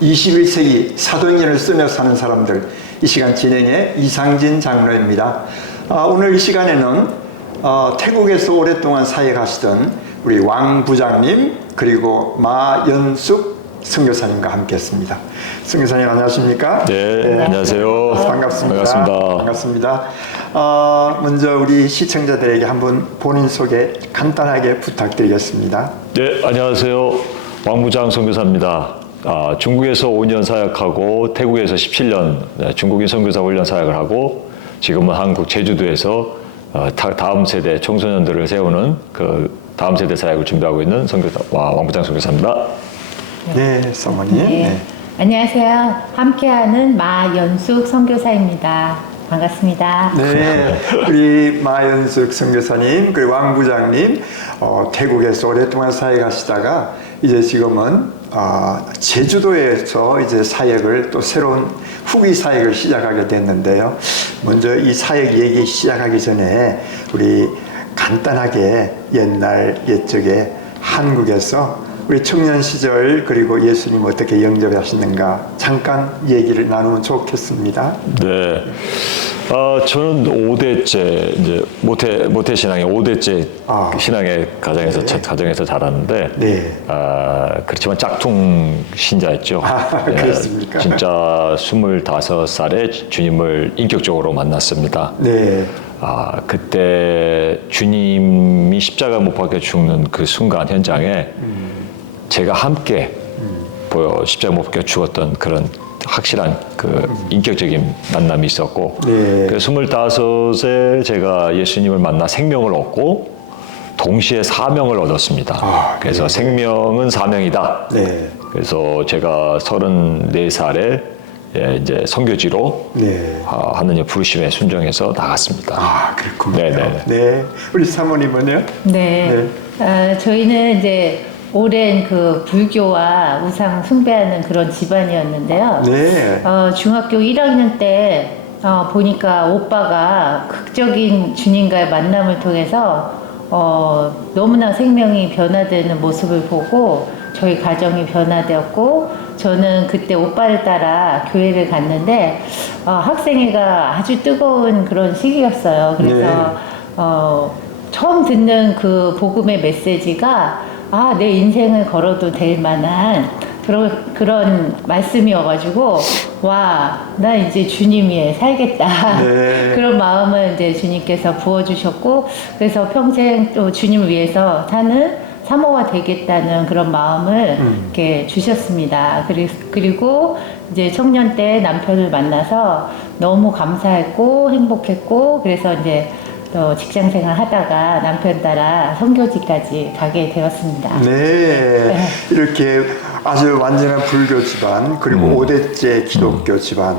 21세기 사도행전을 쓰며 사는 사람들 이 시간 진행의 이상진 장로입니다. 아, 오늘 이 시간에는 어, 태국에서 오랫동안 사역하시던 우리 왕 부장님 그리고 마연숙 선교사님과 함께했습니다. 선교사님 안녕하십니까? 네, 안녕하세요. 반갑습니다. 반갑습니다. 반갑습니다. 어, 먼저 우리 시청자들에게 한번 본인 소개 간단하게 부탁드리겠습니다. 네, 안녕하세요. 왕부장 선교사입니다. 아, 중국에서 5년 사역하고 태국에서 17년 네, 중국인 선교사 훈련 사역을 하고 지금은 한국 제주도에서 어, 다, 다음 세대 청소년들을 세우는 그 다음 세대 사역을 준비하고 있는 선교사 와, 왕부장 선교사입니다. 네, 사모님. 네. 네. 안녕하세요. 함께하는 마연숙 선교사입니다. 반갑습니다. 네, 우리 마연숙 선교사님 그리고 왕 부장님 어, 태국에서 오랫동안 사역하시다가 이제 지금은 어, 제주도에서 이제 사역을 또 새로운 후기 사역을 시작하게 됐는데요. 먼저 이 사역 얘기 시작하기 전에 우리 간단하게 옛날 옛적에 한국에서 우리 청년 시절 그리고 예수님 어떻게 영접하셨는가 잠깐 얘기를 나누면 좋겠습니다. 네. 아, 저는 5대째, 이제, 모태, 모태 신앙의 5대째 아. 신앙의 가정에서, 네. 첫 가정에서 자랐는데, 네. 아, 그렇지만 짝퉁 신자였죠. 아, 예, 그렇습니까? 진짜 25살에 주님을 인격적으로 만났습니다. 네. 아, 그때 주님이 십자가 못 박혀 죽는 그 순간 현장에 제가 함께 보여 십자가 못 박혀 죽었던 그런 확실한 그 인격적인 만남이 있었고 네. 그 스물다섯에 제가 예수님을 만나 생명을 얻고 동시에 사명을 얻었습니다. 아, 그래서 생명은 사명이다. 네. 그래서 제가 34살에 예, 이제 선교지로 네. 아, 하느님 부르심에 순종해서 나갔습니다. 아, 그렇군요. 네, 네, 네. 우리 사모님은요? 네. 아, 저희는 이제 오랜 그 불교와 우상 숭배하는 그런 집안이었는데요. 네. 어, 중학교 1학년 때 어, 보니까 오빠가 극적인 주님과의 만남을 통해서 어, 너무나 생명이 변화되는 모습을 보고 저희 가정이 변화되었고 저는 그때 오빠를 따라 교회를 갔는데 어, 학생회가 아주 뜨거운 그런 시기였어요. 그래서 네. 어, 처음 듣는 그 복음의 메시지가 아, 내 인생을 걸어도 될 만한 그런, 그런 말씀이어가지고, 와, 나 이제 주님 위에 살겠다. 네. 그런 마음을 이제 주님께서 부어주셨고, 그래서 평생 또 주님을 위해서 사는 사모가 되겠다는 그런 마음을 음. 이렇게 주셨습니다. 그리- 그리고 이제 청년 때 남편을 만나서 너무 감사했고, 행복했고, 그래서 이제 또 직장 생활 하다가 남편 따라 선교지까지 가게 되었습니다. 네. 이렇게 아주 완전한 불교 집안, 그리고 음. 오 5대째 기독교 집안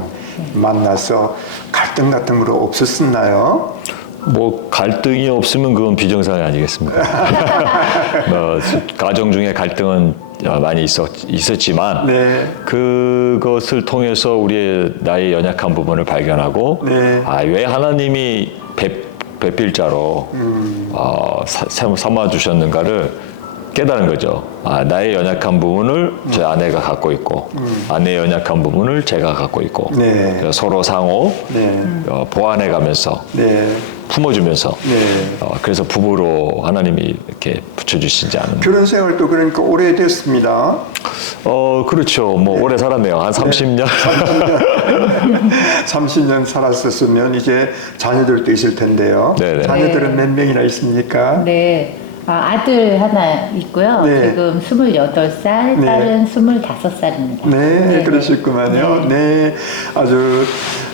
만나서 갈등 같은 거 없었었나요? 뭐 갈등이 없으면 그건 비정상이 아니겠습니까? 어, 가정 중에 갈등은 많이 있었, 있었지만 네. 그것을 통해서 우리의 나의 연약한 부분을 발견하고 네. 아, 왜 하나님이 배, 배필자로 음. 어, 사- 삼- 삼아 주셨는가를 깨달은 거죠. 아, 나의 연약한 부분을 제 아내가 갖고 있고 아내의 연약한 부분을 제가 갖고 있고 음. 네. 서로 상호 네. 어, 보완해 가면서 네. 품어주면서 네. 어, 그래서 부부로 하나님이 이렇게 붙여주시지 않은 결혼 생활도 그러니까 오래됐습니다. 어 그렇죠 뭐 오래 살았네요 한 30년 30년 살았었으면 이제 자녀들도 있을 텐데요. 네네. 자녀들은 몇 명이나 있습니까? 네. 아, 아들 하나 있고요. 네. 지금 28살, 네. 딸은 25살입니다. 네, 그러셨구만요. 네, 아주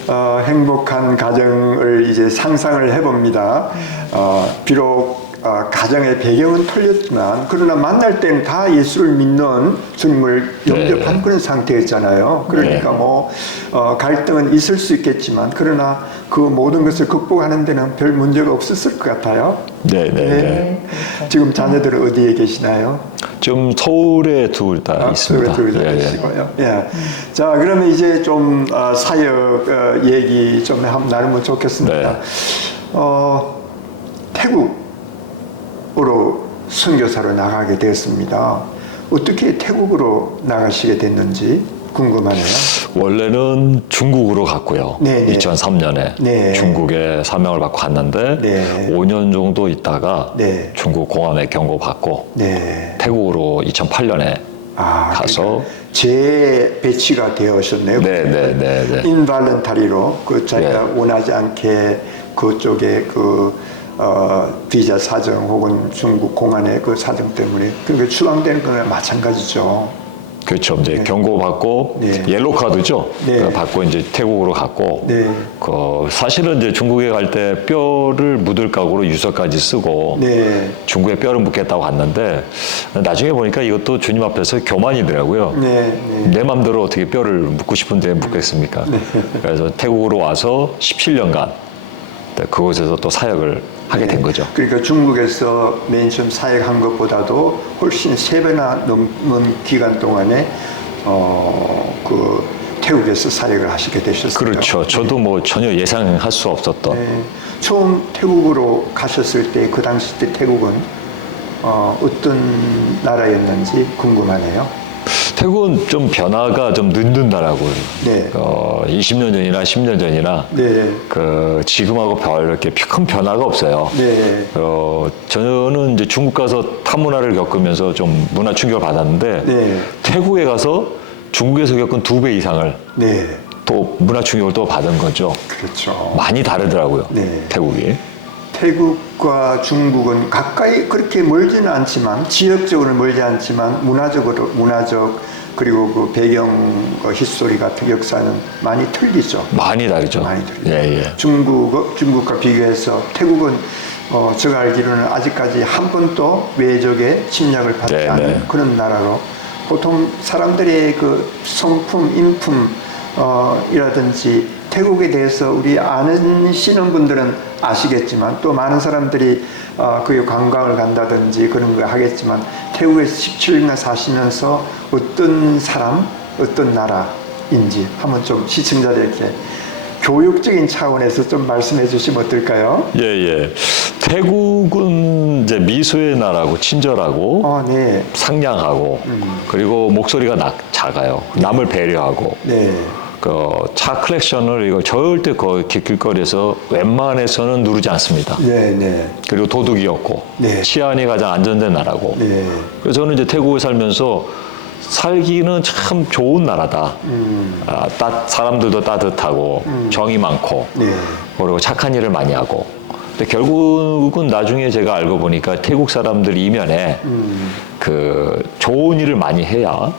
어, 행복한 가정을 이제 상상을 해봅니다. 어, 비록 어, 가정의 배경은 틀렸지만 그러나 만날 때는 다 예수를 믿는 주님을 영접한 네. 그런 상태였잖아요. 그러니까 네. 뭐 어, 갈등은 있을 수 있겠지만 그러나 그 모든 것을 극복하는 데는 별 문제가 없었을 것 같아요. 네 네네 네, 그렇죠. 지금 자녀들은 어디에 계시나요? 좀 서울에 둘다 아, 있습니다 둘다 예, 예. 계시고요. 예. 자, 그러면 이제 좀 어, 사역 어, 얘기 좀 나누면 좋겠습니다. 네. 어, 태국 으로 선교사로 나가게 되었습니다. 어떻게 태국으로 나가시게 됐는지 궁금하네요. 원래는 중국으로 갔고요. 네, 네. 2003년에 네. 중국에 사명을 받고 갔는데 네. 5년 정도 있다가 네. 중국 공안에 경고 받고 네. 태국으로 2008년에 아, 가서 그러니까 재배치가 되었었네요. 네, 네, 네, 네. 인발런타리로 그 자기가 네. 원하지 않게 그쪽에 그 어, 비자 사정 혹은 중국 공안의 그 사정 때문에 그게 추방되는 거나 마찬가지죠. 그렇죠. 이제 경고 받고 네. 옐로 카드죠. 네. 그거 받고 이제 태국으로 갔고 네. 그 사실은 이제 중국에 갈 때 뼈를 묻을 각오로 유서까지 쓰고 네. 중국에 뼈를 묻겠다고 갔는데 나중에 보니까 이것도 주님 앞에서 교만이더라고요. 네. 네. 내 맘대로 어떻게 뼈를 묻고 싶은데 묻겠습니까? 그래서 태국으로 와서 17년간 그곳에서 또 사역을 하게 된 거죠. 그러니까 중국에서 맨 처음 사역한 것보다도 훨씬 세 배나 넘는 기간 동안에 어, 그 태국에서 사역을 하시게 되셨어요. 그렇죠. 저도 뭐 전혀 예상할 수 없었던 네. 처음 태국으로 가셨을 때 그 당시 때 태국은 어, 어떤 나라였는지 궁금하네요. 태국은 좀 변화가 좀 늦는다라고요. 네. 어, 20년 전이나 10년 전이나 네. 그 지금하고 별 이렇게 큰 변화가 없어요. 네. 어, 저는 이제 중국 가서 타문화를 겪으면서 좀 문화 충격을 받았는데 네. 태국에 가서 중국에서 겪은 두 배 이상을 네. 또 문화 충격을 또 받은 거죠. 그렇죠. 많이 다르더라고요. 네. 태국이. 태국과 중국은 가까이 그렇게 멀지는 않지만 지역적으로는 멀지 않지만 문화적으로 문화적 그리고 그 배경 그 히스토리 같은 역사는 많이 틀리죠. 많이 다르죠. 많이 틀리죠. 예, 예. 중국 중국과 비교해서 태국은 어, 제가 알기로는 아직까지 한 번도 외적의 침략을 받지 네, 않은 네. 그런 나라로 보통 사람들의 그 성품, 인품 어, 이라든지 태국에 대해서 우리 아시는 분들은 아시겠지만 또 많은 사람들이 어, 그 관광을 간다든지 그런 거 하겠지만 태국에서 17년 사시면서 어떤 사람, 어떤 나라인지 한번 좀 시청자들에게 교육적인 차원에서 좀 말씀해 주시면 어떨까요? 예, 예. 태국은 이제 미소의 나라고 친절하고 어, 네. 상냥하고 그리고 목소리가 낙, 작아요. 남을 배려하고 네. 그차 클렉션을 이거 절대 그 길거리에서 웬만해서는 누르지 않습니다. 네, 네. 그리고 도둑이 없고 네. 치안이 가장 안전된 나라고. 네. 그래서 저는 이제 태국에 살면서 살기는 참 좋은 나라다. 음. 아, 따, 사람들도 따뜻하고 정이 많고 네. 그리고 착한 일을 많이 하고. 근데 결국은 나중에 제가 알고 보니까 태국 사람들 이면에 음. 그 좋은 일을 많이 해야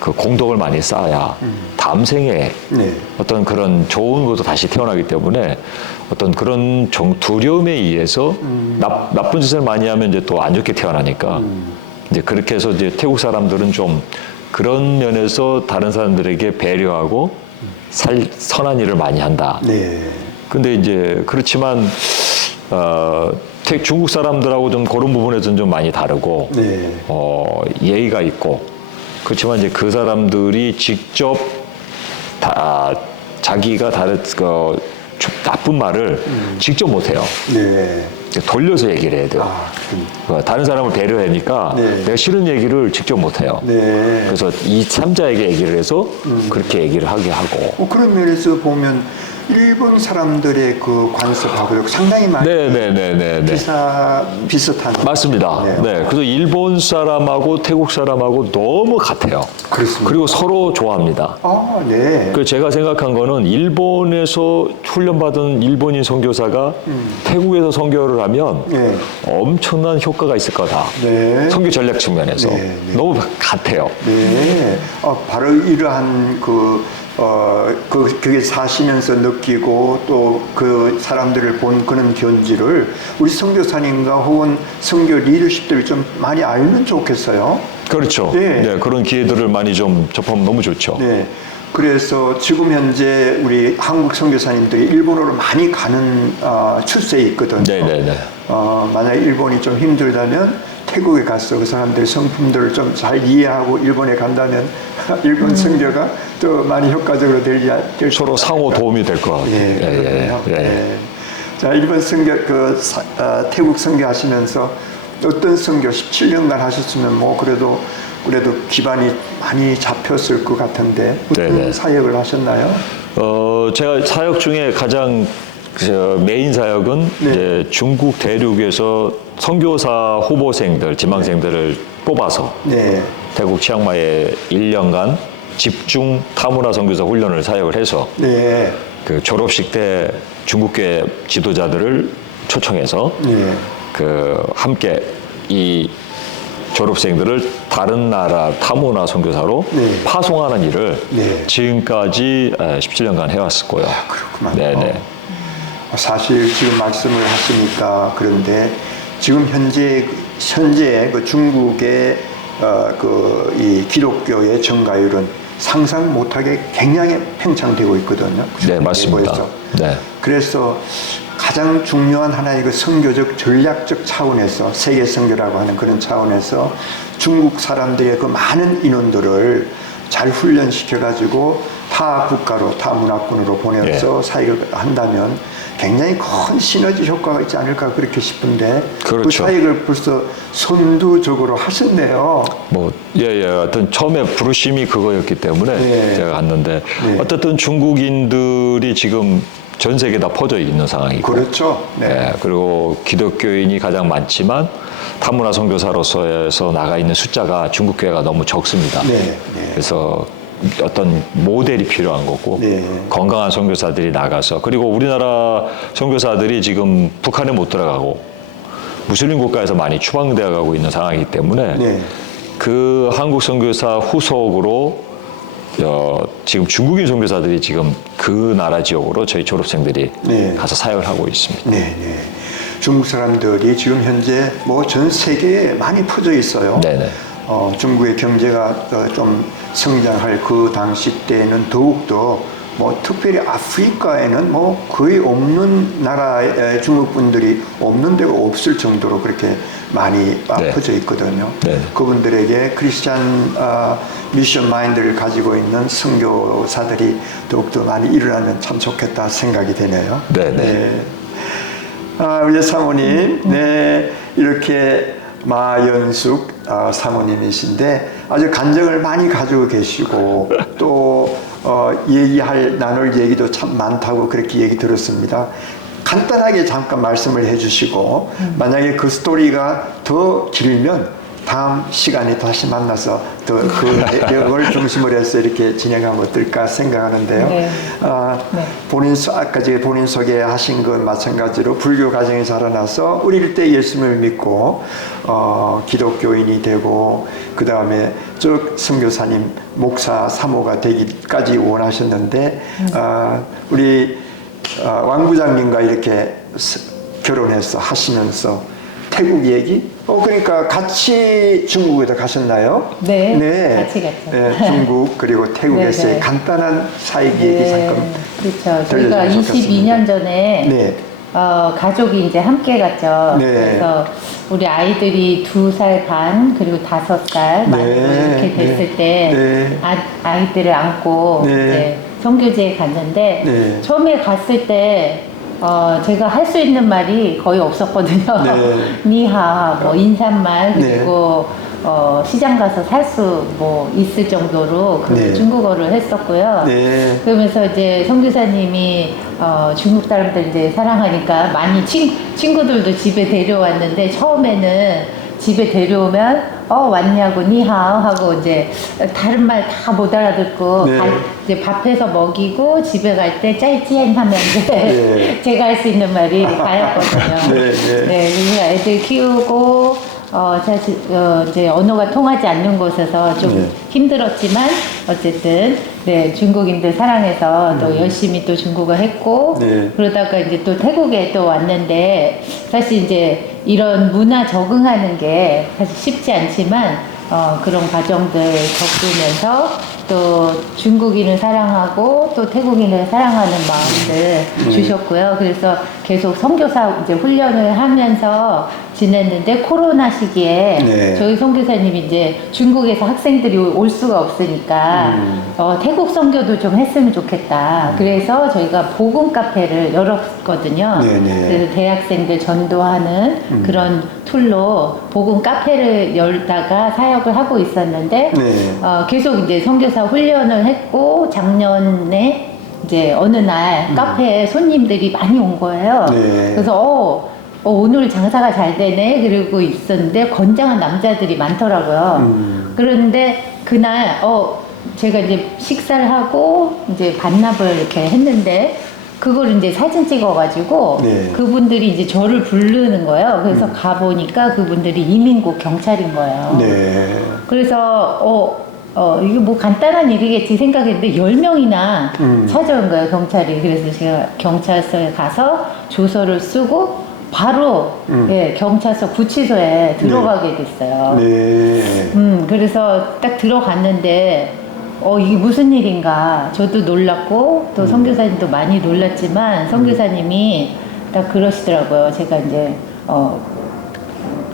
그 공덕을 많이 쌓아야 다음 생에 네. 어떤 그런 좋은 것도 다시 태어나기 때문에 어떤 그런 정, 두려움에 의해서 나, 나쁜 짓을 많이 하면 이제 또 안 좋게 태어나니까 이제 그렇게 해서 이제 태국 사람들은 좀 그런 면에서 다른 사람들에게 배려하고 살, 선한 일을 많이 한다. 네. 근데 이제 그렇지만 어, 태- 중국 사람들하고 좀 그런 부분에서는 좀 많이 다르고 네. 어, 예의가 있고 그렇지만 이제 그 사람들이 직접 다 자기가 다른 그좀 나쁜 말을 직접 못 해요. 네. 돌려서 얘기를 해야 돼요. 아, 음. 어, 다른 사람을 배려하니까 네. 내가 싫은 얘기를 직접 못 해요. 네. 그래서 이 삼자에게 얘기를 해서 그렇게 얘기를 하게 하고 어, 그런 면에서 보면 일본 사람들의 그 관습하고 상당히 많이 네네네네. 비사 비슷한 맞습니다. 네. 네. 그래서 일본 사람하고 태국 사람하고 너무 같아요. 그렇습니다. 그리고 서로 좋아합니다. 아, 네. 그 제가 생각한 거는 일본에서 훈련받은 일본인 선교사가 태국에서 선교를 하면 네. 엄청난 효과가 있을 거다. 네. 선교 전략 측면에서 네, 네. 너무 같아요. 네. 어, 바로 이러한 그, 어, 그, 그게 사시면서 느끼고 또 그 사람들을 본 그런 견지를 우리 선교사님과 혹은 선교 리더십들이 좀 많이 알면 좋겠어요. 그렇죠. 네. 네. 그런 기회들을 많이 좀 접하면 너무 좋죠. 네. 그래서 지금 현재 우리 한국 선교사님들이 일본으로 많이 가는 어, 추세에 있거든요. 네네네. 어, 만약 일본이 좀 힘들다면 태국에 가서 그 사람들의 성품들을 좀 잘 이해하고 일본에 간다면 일본 선교가 또 많이 효과적으로 되지 않- 될 서로 상호 도움이 될 것 같아요. 예, 그렇군요. 예, 예. 예. 자, 일본 선교, 그, 사- 어, 태국 선교 하시면서 어떤 선교 17년간 하셨으면 뭐 그래도 그래도 기반이 많이 잡혔을 것 같은데 어떤 네네. 사역을 하셨나요? 어, 제가 사역 중에 가장 그 메인 사역은 네. 이제 중국 대륙에서 선교사 후보생들, 지망생들을 뽑아서 네, 태국 치앙마이에 1년간 집중 타문화 선교사 훈련을 사역을 해서 네, 그 졸업식 때 중국계 지도자들을 초청해서 네, 그 함께 이 졸업생들을 다른 나라 타문화 선교사로 네. 파송하는 일을 네. 지금까지 17년간 해왔을 거예요. 그렇구만. 네네. 사실 지금 말씀을 하시니까 그런데 지금 현재 현재 그 중국의 어, 그이 기독교의 증가율은 상상 못하게 굉장히 팽창되고 있거든요. 네, 맞습니다. 내부에서. 네. 그래서 가장 중요한 하나의 그 선교적 전략적 차원에서 세계 선교라고 하는 그런 차원에서 중국 사람들의 그 많은 인원들을 잘 훈련시켜 가지고 타 국가로 타 문화권으로 보내서 네. 사역을 한다면 굉장히 큰 시너지 효과가 있지 않을까 그렇게 싶은데 그 그렇죠. 사역을 벌써 선두적으로 하셨네요. 뭐, 예, 예. 하여튼 처음에 부르심이 그거였기 때문에 네. 제가 갔는데 네. 어쨌든 중국인들이 지금 전 세계 다 퍼져 있는 상황이고. 그렇죠. 네. 네, 그리고 기독교인이 가장 많지만 타문화 선교사로서에서 나가 있는 숫자가 중국 교회가 너무 적습니다. 네, 네. 그래서 어떤 모델이 필요한 거고 네. 건강한 선교사들이 나가서 그리고 우리나라 선교사들이 지금 북한에 못 들어가고 무슬림 국가에서 많이 추방되어 가고 있는 상황이기 때문에 네. 그 한국 선교사 후속으로 어, 지금 중국인 선교사들이 지금 그 나라 지역으로 저희 졸업생들이 네. 가서 사역을 하고 있습니다. 네, 네. 중국 사람들이 지금 현재 뭐 전 세계에 많이 퍼져 있어요. 네 네. 어, 중국의 경제가 어, 좀 성장할 그 당시 때는 더욱더 뭐 특별히 아프리카에는 뭐 거의 없는 나라에 중국 분들이 없는 데가 없을 정도로 그렇게 많이 아, 네. 퍼져 있거든요. 네. 그분들에게 크리스찬 아, 미션 마인드를 가지고 있는 선교사들이 더욱더 많이 일어나면 참 좋겠다 생각이 되네요. 네, 네. 아, 우리 사모님, 네, 이렇게 마연숙 아, 사모님이신데 아주 간증을 많이 가지고 계시고 또 어, 얘기할 나눌 얘기도 참 많다고 그렇게 얘기 들었습니다. 간단하게 잠깐 말씀을 해주시고 만약에 그 스토리가 더 길면 다음 시간에 다시 만나서 더그 내용을 중심으로 해서 이렇게 진행하면 어떨까 생각하는데요. 네. 아, 네. 본인 소- 아까 제 본인 소개하신 것 마찬가지로 불교 가정에 자라나서 어릴 때 예수님을 믿고 어, 기독교인이 되고 그 다음에 쭉 선교사님 목사 사모가 되기까지 원하셨는데 아, 우리 어, 왕 부장님과 이렇게 스- 결혼해서 하시면서 태국 얘기? 어 그러니까 같이 중국에도 가셨나요? 네, 같이 갔죠. 네, 중국 그리고 태국에서의 네, 네. 간단한 사역 얘기 잠깐 그렇죠. 저희가 들려주면 22년 전에 네. 어, 가족이 이제 함께 갔죠. 네. 그래서 우리 아이들이 두 살 반 그리고 다섯 살 네, 이렇게 됐을 네, 때 네. 아, 아이들을 안고 네. 이제 성교지에 갔는데 네. 처음에 갔을 때 어, 제가 할 수 있는 말이 거의 없었거든요. 네. 니하, 뭐 인사말 네. 그리고 어, 시장 가서 살 수 뭐 있을 정도로 그 네. 중국어를 했었고요. 네. 그러면서 이제 성교사님이 어, 중국 사람들 이제 사랑하니까 많이 친, 친구들도 집에 데려왔는데 처음에는 집에 데려오면 어 왔냐고 니하오 하고 이제 다른 말 다 못 알아듣고 네. 갈- 이제 밥해서 먹이고 집에 갈 때 짜이찌엔 하면 이제 네. 제가 할 수 있는 말이 다였거든요. 네, 네. 그래서 애들 키우고 어 사실 어, 이제 언어가 통하지 않는 곳에서 좀 네. 힘들었지만 어쨌든 네 중국인들 사랑해서 또 열심히 또 중국어 했고 네. 그러다가 이제 또 태국에 또 왔는데 사실 이제 이런 문화 적응하는 게 사실 쉽지 않지만 어, 그런 과정들 겪으면서 또 중국인을 사랑하고 또 태국인을 사랑하는 마음들 주셨고요. 그래서 계속 선교사 이제 훈련을 하면서 지냈는데 코로나 시기에 네. 저희 선교사님이 이제 중국에서 학생들이 올 수가 없으니까 음. 어, 태국 선교도 좀 했으면 좋겠다. 그래서 저희가 복음 카페를 열었거든요. 네네. 그래서 대학생들 전도하는 음. 그런 툴로 복음 카페를 열다가 사역을 하고 있었는데 네. 어, 계속 이제 선교사 훈련을 했고 작년에 이제 어느 날 카페에 손님들이 많이 온 거예요. 음. 네. 그래서 어, 어, 오늘 장사가 잘 되네 그러고 있었는데 건장한 남자들이 많더라고요. 음. 그런데 그날 어 제가 이제 식사를 하고 이제 반납을 이렇게 했는데 그걸 이제 사진 찍어가지고 네. 음. 그분들이 이제 저를 부르는 거예요. 그래서 가 보니까 그분들이 이민국 경찰인 거예요. 네. 그래서 어. 어, 이게 뭐 간단한 일이겠지 생각했는데 10명이나 음. 찾아온 거예요, 경찰이. 그래서 제가 경찰서에 가서 조서를 쓰고 바로 음. 예, 경찰서 구치소에 들어가게 됐어요. 네. 음, 그래서 딱 들어갔는데, 어, 이게 무슨 일인가. 저도 놀랐고, 음. 또 선교사님도 많이 놀랐지만, 선교사님이 딱 그러시더라고요. 제가 이제, 어,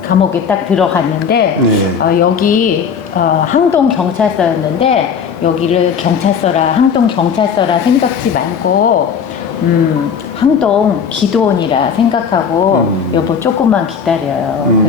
감옥에 딱 들어갔는데, 네. 어, 여기, 어, 항동 경찰서였는데, 여기를 경찰서라, 항동 경찰서라 생각지 말고, 음, 항동 기도원이라 생각하고, 음. 여보 조금만 기다려요. 음.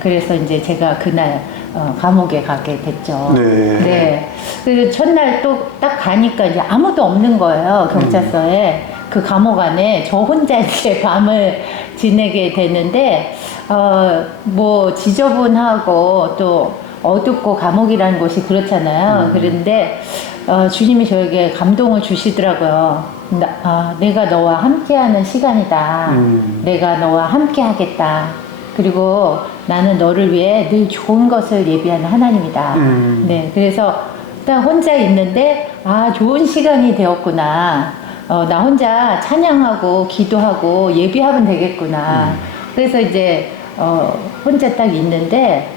그래, 그래서 이제 제가 그날 어, 감옥에 가게 됐죠. 네. 그래서 첫날 또 딱 가니까 이제 아무도 없는 거예요. 경찰서에. 그 감옥 안에 저 혼자 이제 밤을 지내게 되는데, 어, 뭐 지저분하고 또 어둡고 감옥이라는 곳이 그렇잖아요. 그런데 어, 주님이 저에게 감동을 주시더라고요. 나, 아, 내가 너와 함께하는 시간이다. 음. 내가 너와 함께 하겠다. 그리고 나는 너를 위해 늘 좋은 것을 예비하는 하나님이다. 음. 네, 그래서 딱 혼자 있는데 아 좋은 시간이 되었구나. 어, 나 혼자 찬양하고 기도하고 예비하면 되겠구나. 그래서 이제 어, 혼자 딱 있는데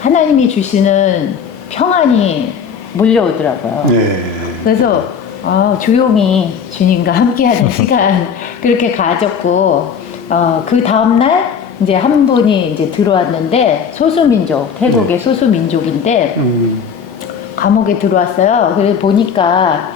하나님이 주시는 평안이 몰려오더라고요. 네. 그래서 아, 조용히 주님과 함께하는 시간 그렇게 가졌고 어, 그 다음 날 이제 한 분이 이제 들어왔는데 소수민족 태국의 소수민족인데 음. 감옥에 들어왔어요. 그래 보니까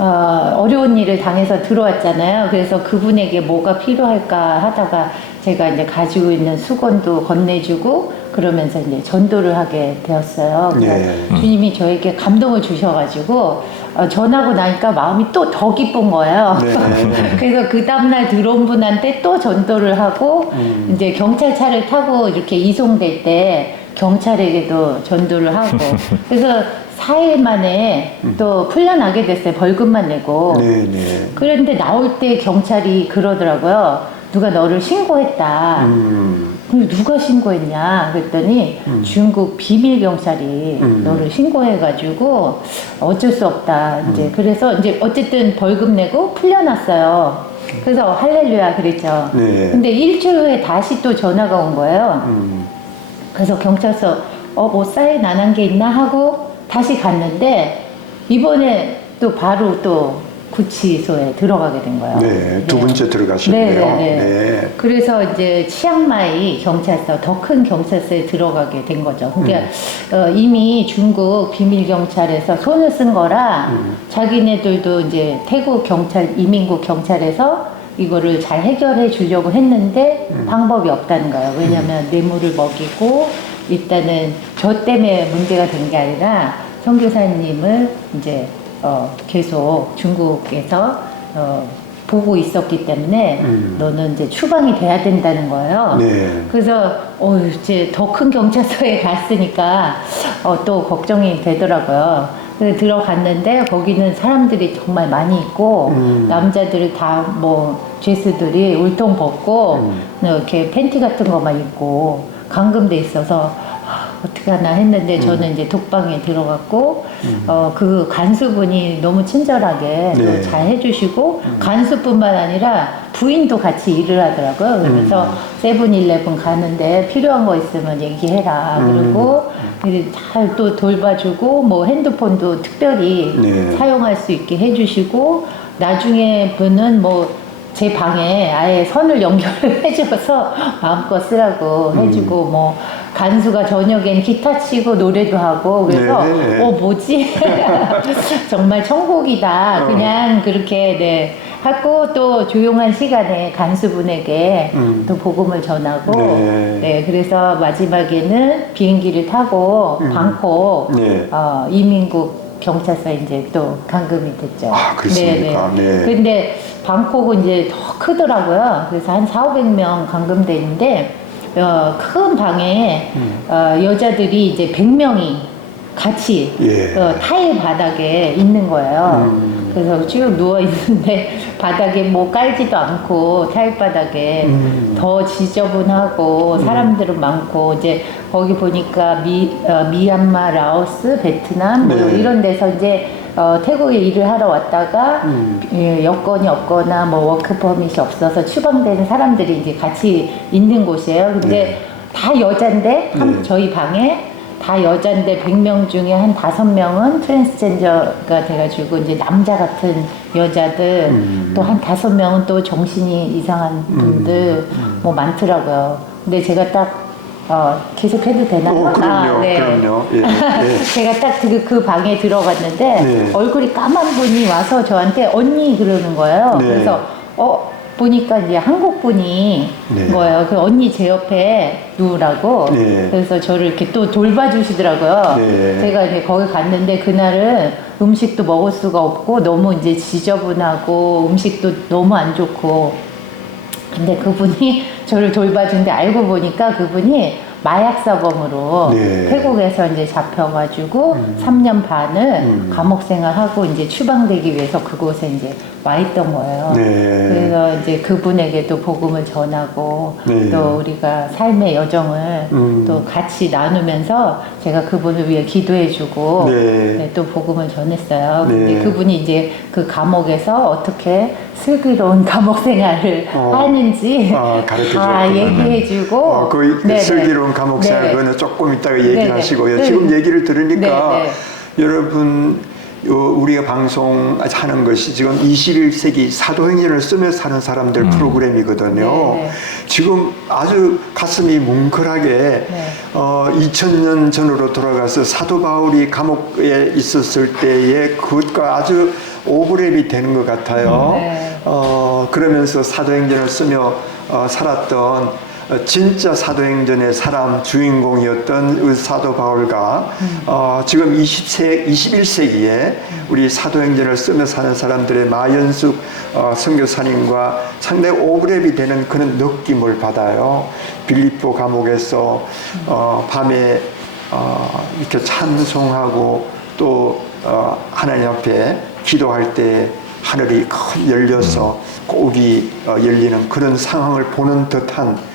어, 어려운 일을 당해서 들어왔잖아요. 그래서 그분에게 뭐가 필요할까 하다가 제가 이제 가지고 있는 수건도 건네주고 그러면서 이제 전도를 하게 되었어요. 네. 주님이 저에게 감동을 주셔가지고 어, 전하고 나니까 마음이 또 더 기쁜 거예요. 네. 그래서 그 다음날 들어온 분한테 또 전도를 하고 음. 이제 경찰차를 타고 이렇게 이송될 때 경찰에게도 전도를 하고 그래서 4일 만에 또 풀려나게 됐어요. 벌금만 내고. 네. 네. 그런데 나올 때 경찰이 그러더라고요. 누가 너를 신고했다. 음. 그럼 누가 신고했냐? 그랬더니 중국 비밀 경찰이 음. 너를 신고해가지고 어쩔 수 없다. 이제 음. 그래서 이제 어쨌든 벌금 내고 풀려났어요. 그래서 할렐루야 그랬죠. 네. 근데 일주일 후에 다시 또 전화가 온 거예요. 음. 그래서 경찰서 어 뭐 사인 안 한 게 있나 하고 다시 갔는데 이번에 또 바로 또 구치소에 들어가게 된 거예요. 네. 두 번째 들어가셨네요. 네, 네, 네. 네. 그래서 이제 치앙마이 경찰서 더 큰 경찰서에 들어가게 된 거죠. 그러니까 어, 이미 중국 비밀 경찰에서 손을 쓴 거라 음. 자기네들도 이제 태국 경찰 이민국 경찰에서 이거를 잘 해결해 주려고 했는데 음. 방법이 없다는 거예요. 왜냐하면 뇌물을 먹이고 일단은 저 때문에 문제가 된 게 아니라 선교사님을 이제 어, 계속 중국에서 어, 보고 있었기 때문에 음. 너는 이제 추방이 돼야 된다는 거예요. 네. 그래서 어 이제 더 큰 경찰서에 갔으니까 어, 또 걱정이 되더라고요. 그래서 들어갔는데 거기는 사람들이 정말 많이 있고 음. 남자들이 다 뭐 죄수들이 울통 벗고 음. 이렇게 팬티 같은 거만 입고 감금돼 있어서 아, 어떡하나 했는데 음. 저는 이제 독방에 들어갔고 어, 그 간수분이 너무 친절하게 또 네. 잘 해주시고 음. 간수뿐만 아니라 부인도 같이 일을 하더라고요. 그래서 음. 세븐일레븐 가는데 필요한 거 있으면 얘기해라. 음. 그리고 잘 또 돌봐주고 뭐 핸드폰도 특별히 네. 사용할 수 있게 해주시고 나중에 분은 뭐 제 방에 아예 선을 연결을 해줘서 마음껏 쓰라고 해주고 음. 뭐 간수가 저녁엔 기타 치고 노래도 하고 그래서 네. 어 뭐지 정말 천국이다 어. 그냥 그렇게 네 하고 또 조용한 시간에 간수분에게 음. 또 복음을 전하고 네. 네. 그래서 마지막에는 비행기를 타고 음. 방콕 네. 어, 이민국 경찰서 이제 또 감금이 됐죠. 아, 그렇습니까? 네. 근데 방콕은 이제 더 크더라고요. 그래서 한 4, 500명 감금돼 있는데 어, 큰 방에 음. 어, 여자들이 이제 100명이 같이 예. 어, 타일 바닥에 있는 거예요. 음. 그래서 쭉 누워 있는데 바닥에 뭐 깔지도 않고 타일 바닥에 음. 더 지저분하고 사람들은 많고 이제 거기 보니까 미 어, 미얀마, 라오스, 베트남 뭐 네. 이런 데서 이제 어, 태국에 일을 하러 왔다가 음. 예, 여건이 없거나 뭐 워크 퍼밋이 없어서 추방되는 사람들이 이제 같이 있는 곳이에요. 근데 다 여잔데 한 네. 저희 방에 다 여잔데 100명 중에 한 5명은 트랜스젠더가 돼가지고 이제 남자 같은 여자들 음. 또한 5명은 또 정신이 이상한 분들 뭐 많더라고요. 근데 제가 딱 어, 계속 해도 되나요? 어, 그럼요, 네. 그럼요. 예, 예. 제가 딱 그 그 방에 들어갔는데 네. 얼굴이 까만 분이 와서 저한테 언니 그러는 거예요. 네. 그래서 어 보니까 이제 한국 분이 네. 거예요. 그 언니 제 옆에 누우라고. 네. 그래서 저를 이렇게 또 돌봐주시더라고요. 네. 제가 이제 거기 갔는데 그날은 음식도 먹을 수가 없고 너무 이제 지저분하고 음식도 너무 안 좋고 근데 그분이 저를 돌봐준데 알고 보니까 그분이 마약 사범으로 네. 태국에서 이제 잡혀가지고 3년 반을 음. 감옥 생활하고 이제 추방되기 위해서 그곳에 이제 와 있던 거예요. 네. 그래서 이제 그분에게도 복음을 전하고 네. 또 우리가 삶의 여정을 음. 또 같이 나누면서 제가 그분을 위해 기도해주고 네. 네, 또 복음을 전했어요. 근데 네. 그분이 이제 그 감옥에서 어떻게 슬기로운 감옥 생활을 어. 하는지 아, 가르쳐 다. 얘기해주고 어, 그, 그 네네. 슬기로운 감옥 생활 네네. 그거는 조금 이따가 얘기를 네네. 하시고요. 네. 지금 얘기를 들으니까 네네. 여러분 요 우리가 방송하는 것이 지금 21세기 사도행전을 쓰며 사는 사람들 프로그램이거든요. 음. 네네. 지금 아주 가슴이 뭉클하게 네. 어, 2000년 전으로 돌아가서 사도 바울이 감옥에 있었을 때의 그것과 아주 오버랩이 되는 것 같아요. 네. 어, 그러면서 사도행전을 쓰며 어, 살았던 어, 진짜 사도행전의 사람 주인공이었던 그 사도 바울과 어, 지금 20세, 21세기에 우리 사도행전을 쓰며 사는 사람들의 마연숙 어, 선교사님과 상당히 오브랩이 되는 그런 느낌을 받아요. 빌립보 감옥에서 어, 밤에 어, 이렇게 찬송하고 또 어, 하나님 앞에 기도할 때 하늘이 큰 열려서 꼭이 어, 열리는 그런 상황을 보는 듯한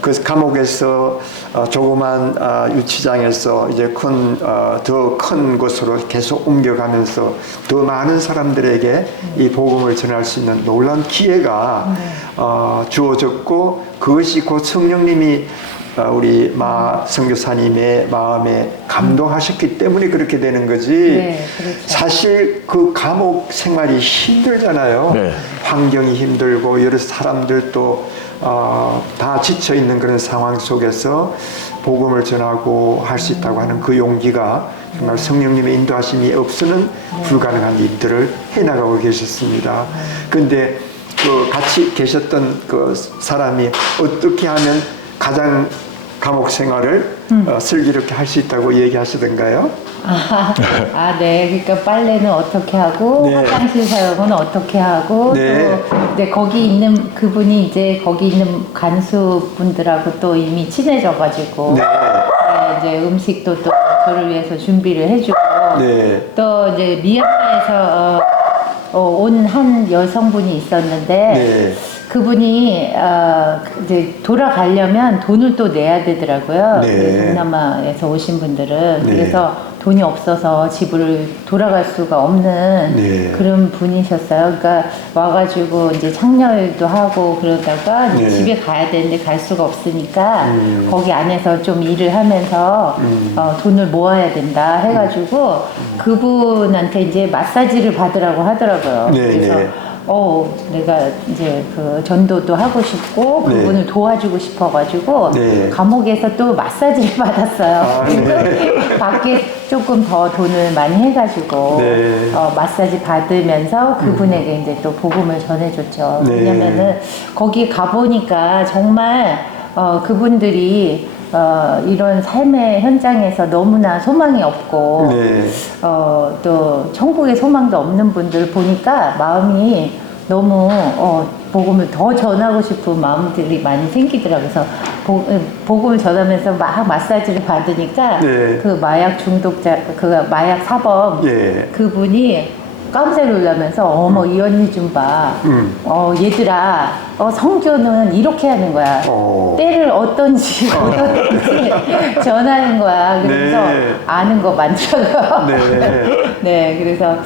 그 감옥에서 어, 조그만 어, 유치장에서 이제 큰 더 큰 곳으로 계속 옮겨가면서 더 많은 사람들에게 이 복음을 전할 수 있는 놀라운 기회가 어, 주어졌고 그것이 곧 성령님이 어, 우리 마 선교사님의 마음에 감동하셨기 때문에 그렇게 되는 거지. 네, 그렇죠. 사실 그 감옥 생활이 힘들잖아요. 네. 환경이 힘들고 여러 사람들도 어, 다 지쳐 있는 그런 상황 속에서 복음을 전하고 할 수 있다고 하는 그 용기가 정말 성령님의 인도하심이 없으면 불가능한 일들을 해나가고 계셨습니다. 근데 그 같이 계셨던 그 사람이 어떻게 하면 가장 감옥 생활을 어, 슬기롭게 할 수 있다고 얘기하시던가요? 아, 아, 네. 그러니까 빨래는 어떻게 하고 네. 화장실 사용은 어떻게 하고 네. 또 이제 거기 있는 그분이 이제 거기 있는 간수분들하고 또 이미 친해져가지고 네. 네, 이제 음식도 또 저를 위해서 준비를 해주고 네. 또 이제 미얀마에서 어, 온한 여성분이 있었는데 네. 그분이 어, 이제 돌아가려면 돈을 또 내야 되더라고요. 네. 그 동남아에서 오신 분들은 네. 그래서 돈이 없어서 집을 돌아갈 수가 없는 네. 그런 분이셨어요. 그러니까 와가지고 이제 창렬도 하고 그러다가 이제 네. 집에 가야 되는데 갈 수가 없으니까 음. 거기 안에서 좀 일을 하면서 음. 어, 돈을 모아야 된다 해가지고 그분한테 이제 마사지를 받으라고 하더라고요. 네, 그래서 네. 어 내가 이제 그 전도도 하고 싶고 네. 그분을 도와주고 싶어가지고 네. 감옥에서 또 마사지를 받았어요. 아, 네. 밖에 조금 더 돈을 많이 해가지고 네. 어, 마사지 받으면서 그분에게 이제 또 복음을 전해줬죠. 네. 왜냐면은 거기 가보니까 정말 어, 그분들이 어, 이런 삶의 현장에서 너무나 소망이 없고 네. 어, 또 천국의 소망도 없는 분들 보니까 마음이 너무 어, 복음을 더 전하고 싶은 마음들이 많이 생기더라고요. 그래서 복, 복음을 전하면서 막 마사지를 받으니까 네. 그 마약 중독자, 그 마약 사범 예. 그분이 깜짝 놀라면서 어머 이 언니 좀 봐. 음. 어 얘들아 어 성교는 이렇게 하는 거야. 어. 때를 어떤지 어떤지 전하는 거야. 그래서 네. 아는 거 많더라고요. 네. 네, 그래서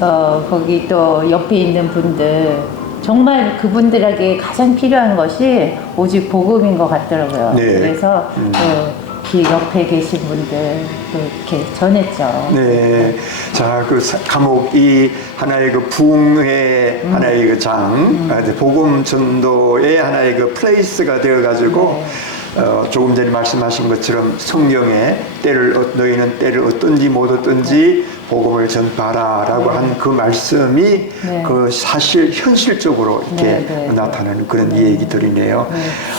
어, 거기 또 옆에 있는 분들 정말 그분들에게 가장 필요한 것이 오직 복음인 것 같더라고요. 네. 그래서 어, 그 옆에 계신 분들 또 이렇게 전했죠. 네. 자, 그 사- 감옥 이 하나의 그 부흥의 음. 하나의 그 장, 아, 이제 복음 전도의 하나의 그 플레이스가 되어 가지고 네. 어, 조금 전에 말씀하신 것처럼 성령의 때를 어- 너희는 때를 어떤지 못 어떤지 복음을 전파라라고 한그 말씀이 네. 그 사실 현실적으로 이렇게 네, 네, 나타나는 그런 얘기들이네요. 네.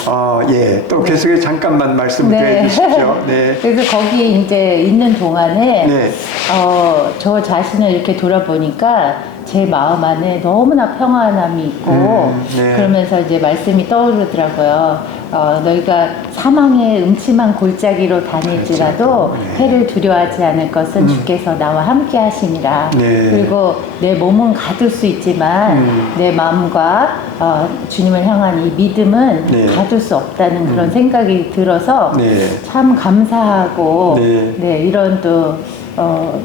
어, 예, 또 계속해서 잠깐만 말씀을 드려주십시오. 네. 그래서 거기 이제 있는 동안에 네. 어, 저 자신을 이렇게 돌아보니까 제 마음 안에 너무나 평안함이 있고 음, 네. 그러면서 이제 말씀이 떠오르더라고요. 어, 너희가 사망의 음침한 골짜기로 다닐지라도 그렇죠. 네. 음. 해를 두려워하지 않을 것은 주께서 나와 함께 하시니라. 네. 그리고 내 몸은 가둘 수 있지만 음. 내 마음과 어, 주님을 향한 이 믿음은 네. 가둘 수 없다는 그런 생각이 들어서 네. 참 감사하고 네. 네, 이런 또 어,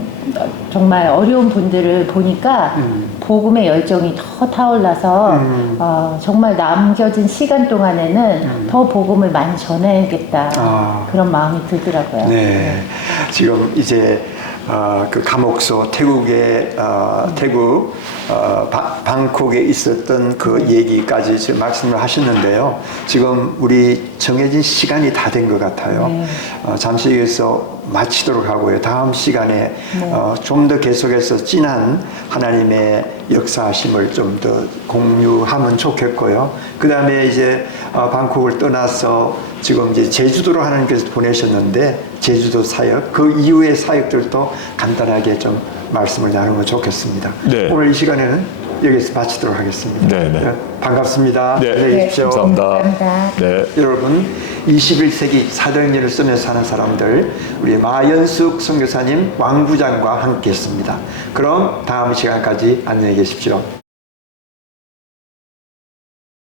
정말 어려운 분들을 보니까 음. 복음의 열정이 더 타올라서 음. 어, 정말 남겨진 시간 동안에는 더 복음을 많이 전해야겠다 아. 그런 마음이 들더라고요. 네. 지금 이제 어, 그 감옥소 태국의 어, 태국 어, 바- 방콕에 있었던 그 얘기까지 지금 말씀을 하셨는데요. 지금 우리 정해진 시간이 다 된 것 같아요. 네. 어, 잠시 여기서 마치도록 하고요. 다음 시간에 네. 어, 좀 더 계속해서 진한 하나님의 역사하심을 좀 더 공유하면 좋겠고요. 그 다음에 이제 어, 방콕을 떠나서 지금 이제 제주도로 하나님께서 보내셨는데 제주도 사역 그 이후의 사역들도 간단하게 좀 말씀을 나누면 좋겠습니다. 네. 오늘 이 시간에는 여기서 마치도록 하겠습니다. 네, 네. 반갑습니다. 네. 안녕히 계십시오. 감사합니다. 감사합니다. 네. 여러분 21세기 사도행전을 쓰면서 사는 사람들 우리 마연숙 선교사님 왕부장과 함께했습니다. 그럼 다음 시간까지 안녕히 계십시오.